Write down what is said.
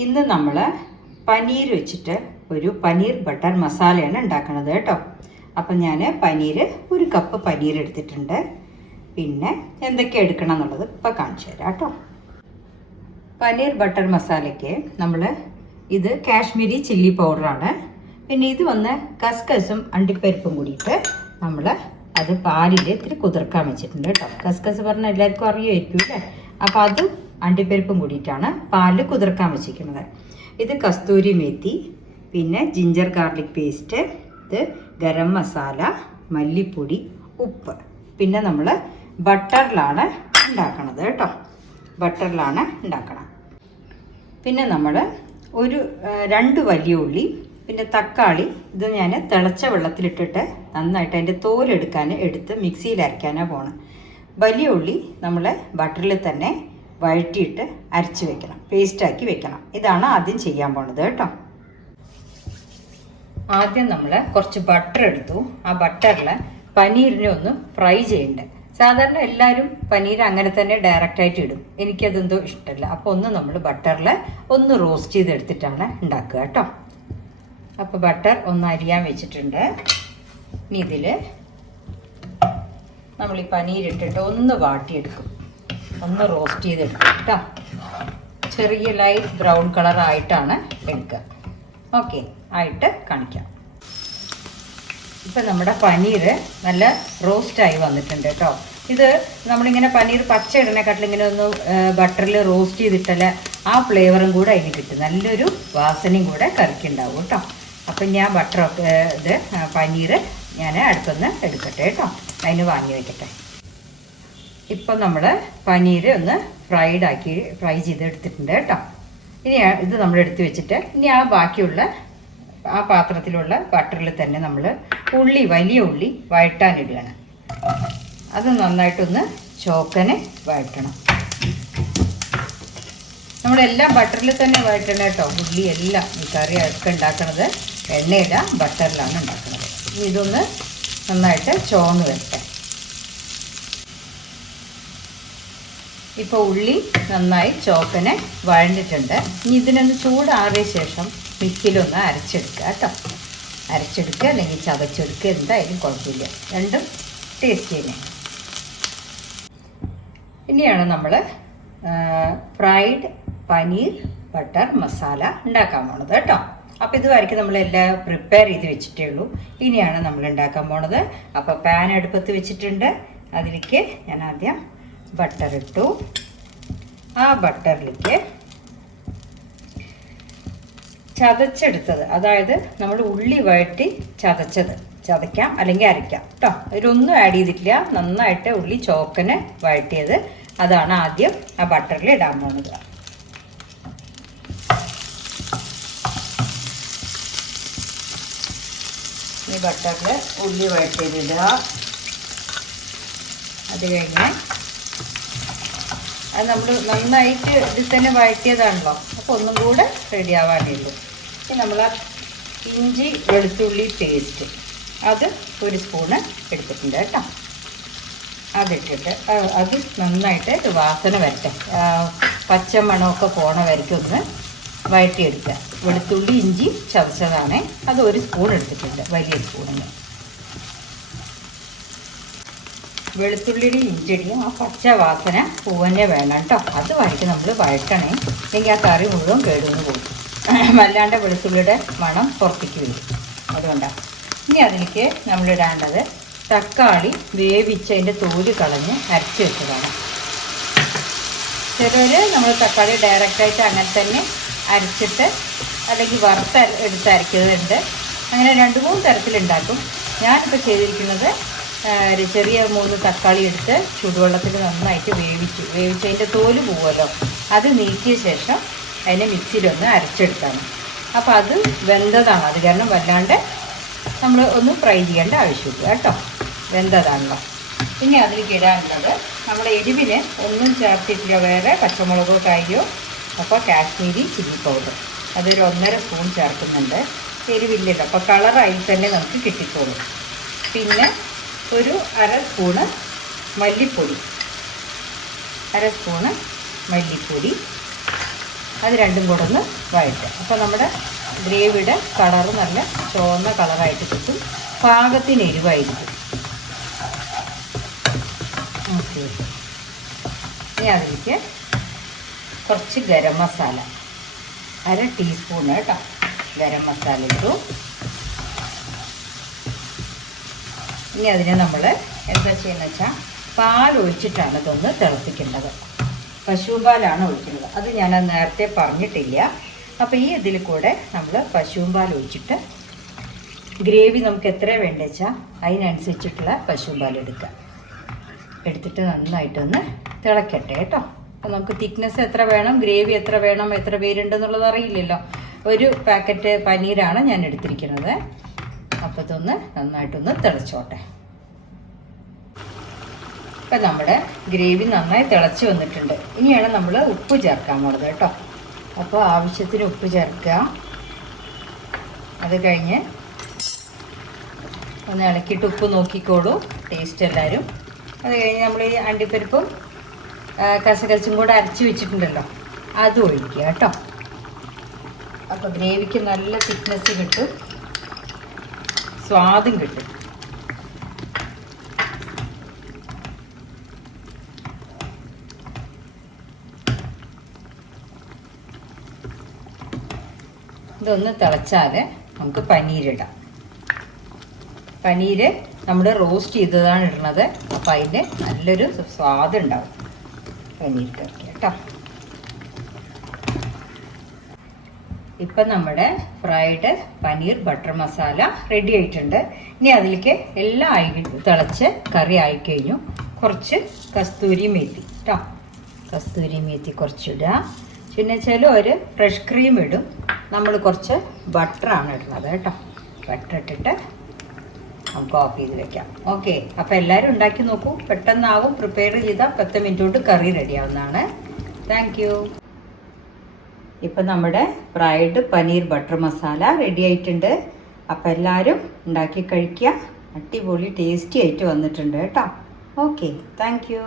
ഇന്ന് നമ്മൾ പനീർ വെച്ചിട്ട് ഒരു പനീർ ബട്ടർ മസാലയാണ് ഉണ്ടാക്കുന്നത് കേട്ടോ. അപ്പം ഞാൻ ഒരു കപ്പ് പനീർ എടുത്തിട്ടുണ്ട്. പിന്നെ എന്തൊക്കെ എടുക്കണം എന്നുള്ളത് ഇപ്പം കാണിച്ചു തരാം കേട്ടോ. പനീർ ബട്ടർ മസാലയ്ക്ക് ഇത് കാശ്മീരി ചില്ലി പൗഡറാണ്. പിന്നെ ഇത് കസ്കസും അണ്ടിപ്പരിപ്പും കൂടിയിട്ട് അത് പാലിൽ ഇത്തിരി കുതിർക്കാൻ വെച്ചിട്ടുണ്ട് കേട്ടോ. കസ്കസ് പറഞ്ഞാൽ എല്ലാവർക്കും അറിയുമായിരിക്കും അല്ലേ. അപ്പോൾ അതും അണ്ടിപ്പരിപ്പും കൂടിയിട്ടാണ് പാലിൽ കുതിർക്കാൻ വെച്ചിരിക്കുന്നത്. ഇത് കസ്തൂരി മേത്തി, പിന്നെ ജിഞ്ചർ ഗാർലിക് പേസ്റ്റ്, ഇത് ഗരം മസാല, മല്ലിപ്പൊടി, ഉപ്പ്. പിന്നെ നമ്മൾ ബട്ടറിലാണ് ഉണ്ടാക്കണത് കേട്ടോ. ബട്ടറിലാണ് ഉണ്ടാക്കണം. പിന്നെ നമ്മൾ ഒരു 2 വലിയ ഉള്ളി, പിന്നെ തക്കാളി. ഇത് ഞാൻ തിളച്ച വെള്ളത്തിലിട്ടിട്ട് നന്നായിട്ട് അതിൻ്റെ എടുത്ത് മിക്സിയിൽ അരയ്ക്കാനാണ് പോകണം. വലിയ ഉള്ളി നമ്മൾ ബട്ടറിൽ തന്നെ വഴറ്റിയിട്ട് അരച്ച് വെക്കണം, പേസ്റ്റാക്കി വെക്കണം. ഇതാണ് ആദ്യം ചെയ്യാൻ പോണത് കേട്ടോ. ആദ്യം നമ്മൾ കുറച്ച് ബട്ടർ എടുത്തു. ആ ബട്ടറിൽ പനീരിനെ ഒന്ന് ഫ്രൈ ചെയ്യണ്ടേ. സാധാരണ എല്ലാവരും പനീർ അങ്ങനെ തന്നെ ഡയറക്റ്റായിട്ട് ഇടും. എനിക്കതെന്തോ ഇഷ്ടമല്ല. അപ്പോൾ നമ്മൾ ബട്ടറിൽ ഒന്ന് റോസ്റ്റ് ചെയ്തെടുത്തിട്ടാണ് ഉണ്ടാക്കുക കേട്ടോ. അപ്പോൾ ബട്ടർ ഒന്ന് അരിയാൻ വെച്ചിട്ടുണ്ട്. ഇനി ഇതിൽ നമ്മൾ ഈ പനീരിട്ടിട്ട് ഒന്ന് വാട്ടിയെടുക്കും, ഒന്ന് റോസ്റ്റ് ചെയ്തെടുക്കും കേട്ടോ. ചെറിയ ലൈറ്റ് ബ്രൗൺ കളറായിട്ടാണ് എടുക്കുക. ഓക്കെ, ആയിട്ട് കാണിക്കാം. ഇപ്പം നമ്മുടെ പനീർ നല്ല റോസ്റ്റായി വന്നിട്ടുണ്ട് കേട്ടോ. ഇത് നമ്മളിങ്ങനെ പനീർ പച്ച ഇടുന്നേക്കാട്ടിൽ ഇങ്ങനെ ഒന്ന് ബട്ടറിൽ റോസ്റ്റ് ചെയ്തിട്ടല്ല ആ ഫ്ലേവറും കൂടെ അതിന് കിട്ടും. നല്ലൊരു വാസനയും കൂടെ കറിക്കുണ്ടാവും കേട്ടോ. അപ്പം ഞാൻ പനീർ ഞാൻ അടുത്തൊന്ന് എടുക്കട്ടെ കേട്ടോ. അതിന് വാങ്ങി വയ്ക്കട്ടെ. ഇപ്പം നമ്മൾ പനീർ ഒന്ന് ഫ്രൈ ചെയ്തെടുത്തിട്ടുണ്ട് കേട്ടോ. ഇനി ഇത് നമ്മൾ എടുത്ത് വെച്ചിട്ട് ഇനി ബാക്കിയുള്ള ആ പാത്രത്തിലുള്ള ബട്ടറിൽ തന്നെ നമ്മൾ വലിയ ഉള്ളി വഴറ്റാനിടുകയാണ്. അത് നന്നായിട്ടൊന്ന് ചോക്കനെ വഴറ്റണം. നമ്മളെല്ലാം ബട്ടറിൽ തന്നെ വഴറ്റണം കേട്ടോ. ഉള്ളി എല്ലാം ഈ കറി ഒക്കെ ഉണ്ടാക്കുന്നത് എണ്ണയില ബട്ടറിലാണ് ഉണ്ടാക്കുന്നത്. ഇനി ഇതൊന്ന് നന്നായിട്ട് ചോന്ന് വരട്ടെ. ഇപ്പോൾ ഉള്ളി നന്നായി ചോക്കനെ വഴണ്ടിട്ടുണ്ട്. ഇനി ഇതിനൊന്ന് ചൂടാറിയ ശേഷം മിക്സിയിലൊന്ന് അരച്ചെടുക്കുക കേട്ടോ. അരച്ചെടുക്കുക അല്ലെങ്കിൽ ചതച്ചെടുക്കുക, എന്തായാലും കുഴപ്പമില്ല. രണ്ടും ടേസ്റ്റ് ചെയ്യുന്നത്. ഇനിയാണ് നമ്മൾ ഫ്രൈഡ് പനീർ ബട്ടർ മസാല ഉണ്ടാക്കാൻ പോണത് കേട്ടോ. അപ്പോൾ ഇതുവരെയ്ക്ക് നമ്മളെല്ലാം പ്രിപ്പയർ ചെയ്ത് വെച്ചിട്ടേ ഉള്ളൂ. ഇനിയാണ് നമ്മൾ ഉണ്ടാക്കാൻ പോണത്. അപ്പോൾ പാൻ അടുപ്പത്ത് വെച്ചിട്ടുണ്ട്. അതിലേക്ക് ഞാൻ ആദ്യം ബട്ടർ ഇട്ടു. ആ ബട്ടറിലേക്ക് ചതച്ചെടുത്തത്, അതായത് നമ്മൾ ഉള്ളി വഴറ്റി ചതയ്ക്കാം അല്ലെങ്കിൽ അരയ്ക്കാം കേട്ടോ. ഇതിലൊന്നും ആഡ് ചെയ്തിട്ടില്ല. നന്നായിട്ട് ഉള്ളി ചോക്കന് വഴറ്റിയത് അതാണ് ആദ്യം ആ ബട്ടറിൽ ഇടാൻ പോകുന്നത്. ഈ ബട്ടറിൽ ഉള്ളി വഴറ്റിയതിടുക. അത് കഴിഞ്ഞ് അത് നമ്മൾ നന്നായിട്ട് ഇതിൽ തന്നെ വഴറ്റിയതാണല്ലോ. അപ്പോൾ ഒന്നും കൂടെ റെഡി ആവാനേ ഉള്ളൂ. ഇനി നമ്മൾ ഇഞ്ചി വെളുത്തുള്ളി പേസ്റ്റ് അത് 1 സ്പൂണ് എടുത്തിട്ടുണ്ട് കേട്ടോ. അതിട്ടിട്ട് അത് നന്നായിട്ട് വാസന വരട്ടെ. പച്ചമണമൊക്കെ പോണ വരയ്ക്കൊന്ന് വഴറ്റിയെടുക്കുക. വെളുത്തുള്ളി ഇഞ്ചി ചതച്ചതാണ്. അത് 1 സ്പൂൺ എടുത്തിട്ടുണ്ട്, വലിയ സ്പൂണിന്. വെളുത്തുള്ളിയുടെ ഇഞ്ചിടിയും ആ പച്ച വാസന പൂവന്നെ വേണം കേട്ടോ. അത് വഴറ്റി നമ്മൾ വഴറ്റണേ, അല്ലെങ്കിൽ ആ കറി മുഴുവൻ കേടുവന്ന് പോകും. വല്ലാണ്ട് വെളുത്തുള്ളിയുടെ മണം പുറത്തേക്ക് വരും. അതുകൊണ്ടാണ്. ഇനി അതിലേക്ക് നമ്മളിടേണ്ടത് തക്കാളി വേവിച്ചതിൻ്റെ തോല് കളഞ്ഞ് അരച്ച് വെച്ചതാണ്. ചിലർ നമ്മൾ തക്കാളി ഡയറക്റ്റായിട്ട് അങ്ങനെ തന്നെ അരച്ചിട്ട് അല്ലെങ്കിൽ എടുത്ത് അരയ്ക്കുന്നുണ്ട്. അങ്ങനെ 2-3 തരത്തിലുണ്ടാക്കും. ഞാനിപ്പോൾ ചെയ്തിരിക്കുന്നത് ചെറിയ 3 തക്കാളി എടുത്ത് ചൂടുവെള്ളത്തിൽ നന്നായിട്ട് വേവിച്ചതിൻ്റെ തോല് പോവുമല്ലോ, അത് നീക്കിയ ശേഷം അതിനെ മിക്സിയിലൊന്ന് അരച്ചെടുത്താണ്. അപ്പോൾ അത് വെന്തതാണ്. അത് കാരണം വല്ലാണ്ട് നമ്മൾ ഒന്ന് ഫ്രൈ ചെയ്യേണ്ട ആവശ്യമില്ല കേട്ടോ. വെന്തതാണല്ലോ. ഇനി അതിലേക്ക് ഇടാനുള്ളത് നമ്മുടെ എരിവിന് ഒന്നും ചേർത്തിട്ടില്ല, വേറെ പച്ചമുളകോ കായോ. അപ്പോൾ കാശ്മീരി ചില്ലി പൗഡർ അതൊരു 1.5 സ്പൂൺ ചേർക്കുന്നുണ്ട്. എരിവില്ലല്ലോ, അപ്പോൾ കളറായി തന്നെ നമുക്ക് കിട്ടിക്കോളും. പിന്നെ ഒരു 1/2 സ്പൂണ് മല്ലിപ്പൊടി, 1/2 സ്പൂണ് മല്ലിപ്പൊടി, അത് രണ്ടും കൂടെ ഒന്ന് വഴറ്റുക. അപ്പോൾ നമ്മുടെ ഗ്രേവിയുടെ കളറ് നല്ല ചുവന്ന കളറായിട്ട് കിട്ടും. പാകത്തിന് എരിവായിരിക്കും. ഓക്കെ, ഇനി അതിലേക്ക് കുറച്ച് ഗരം മസാല, 1/2 ടീസ്പൂൺ കേട്ടോ ഗരം മസാല ഇട്ടു. ഇനി അതിനെ നമ്മൾ എന്താ ചെയ്യുന്നത് വെച്ചാൽ പാൽ ഒഴിച്ചിട്ടാണ് ഇതൊന്ന് തിളപ്പിക്കേണ്ടത്. പശുപാലാണ് ഒഴിക്കുന്നത്. അത് ഞാൻ നേരത്തെ പറഞ്ഞിട്ടില്ല. അപ്പോൾ ഈ ഇതിൽ കൂടെ നമ്മൾ പശുപാൽ ഒഴിച്ചിട്ട് ഗ്രേവി നമുക്ക് എത്ര വേണ്ടത് വെച്ചാൽ അതിനനുസരിച്ചിട്ടുള്ള പശുപാൽ എടുത്തിട്ട് നന്നായിട്ടൊന്ന് തിളക്കട്ടെ കേട്ടോ. അപ്പോൾ നമുക്ക് തിക്നെസ് എത്ര വേണം, ഗ്രേവി എത്ര വേണം, എത്ര പേരുണ്ടെന്നുള്ളത് അറിയില്ലല്ലോ. ഒരു പാക്കറ്റ് പനീരാണ് ഞാൻ എടുത്തിരിക്കുന്നത്. അപ്പോൾ ഇതൊന്ന് നന്നായിട്ടൊന്ന് തിളച്ചോട്ടെ. ഇപ്പം നമ്മുടെ ഗ്രേവി നന്നായി തിളച്ച് വന്നിട്ടുണ്ട്. ഇനിയാണ് നമ്മൾ ഉപ്പ് ചേർക്കാൻ പോകുന്നത് കേട്ടോ. അപ്പോൾ ആവശ്യത്തിന് ഉപ്പ് ചേർക്കുക. അത് കഴിഞ്ഞ് ഒന്ന് ഇളക്കിയിട്ട് ഉപ്പ് നോക്കിക്കോളൂ, ടേസ്റ്റ് എല്ലാവരും. അത് കഴിഞ്ഞ് നമ്മൾ ഈ അണ്ടിപ്പരിപ്പും കസകസും കൂടെ അരച്ച് വെച്ചിട്ടുണ്ടല്ലോ, അത് ഒഴിക്കുക കേട്ടോ. അപ്പോൾ ഗ്രേവിക്ക് നല്ല തിക്നെസ് കിട്ടും, സ്വാദും കിട്ടും. ഇതൊന്ന് തിളച്ചാൽ നമുക്ക് പനീരിടാം. പനീര് നമ്മൾ റോസ്റ്റ് ചെയ്തതാണ് ഇടുന്നത്. അപ്പോൾ അതിൻ്റെ നല്ലൊരു സ്വാദുണ്ടാവും പനീർ കറിക്ക് കേട്ടോ. ഇപ്പം നമ്മുടെ fried paneer butter masala ready ആയിട്ടുണ്ട്. ഇനി അതിലേക്ക് എല്ലാം തിളച്ച് കറി ആയിക്കഴിഞ്ഞു. കുറച്ച് കസ്തൂരി മേത്തി കേട്ടോ, കസ്തൂരി മേത്തി കുറച്ചിടുക. പിന്നെ വെച്ചാൽ ഒരു ഫ്രഷ് ക്രീം ഇടും. നമ്മൾ കുറച്ച് ബട്ടറാണ് ഇടുന്നത് കേട്ടോ. ബട്ടർ ഇട്ടിട്ട് നമുക്ക് ഓഫ് ചെയ്ത് വെക്കാം. ഓക്കെ, അപ്പോൾ എല്ലാവരും ഉണ്ടാക്കി നോക്കൂ. പെട്ടെന്നാവും. പ്രിപ്പയർ ചെയ്താൽ 10 മിനിറ്റ് കൊണ്ട് കറി റെഡിയാവുന്നതാണ്. Thank you. ഇപ്പം നമ്മുടെ fried paneer butter masala ready ആയിട്ടുണ്ട്. അപ്പം എല്ലാവരും ഉണ്ടാക്കി കഴിക്കുക. അടിപൊളി ടേസ്റ്റി ആയിട്ട് വന്നിട്ടുണ്ട് കേട്ടോ. Okay, thank you.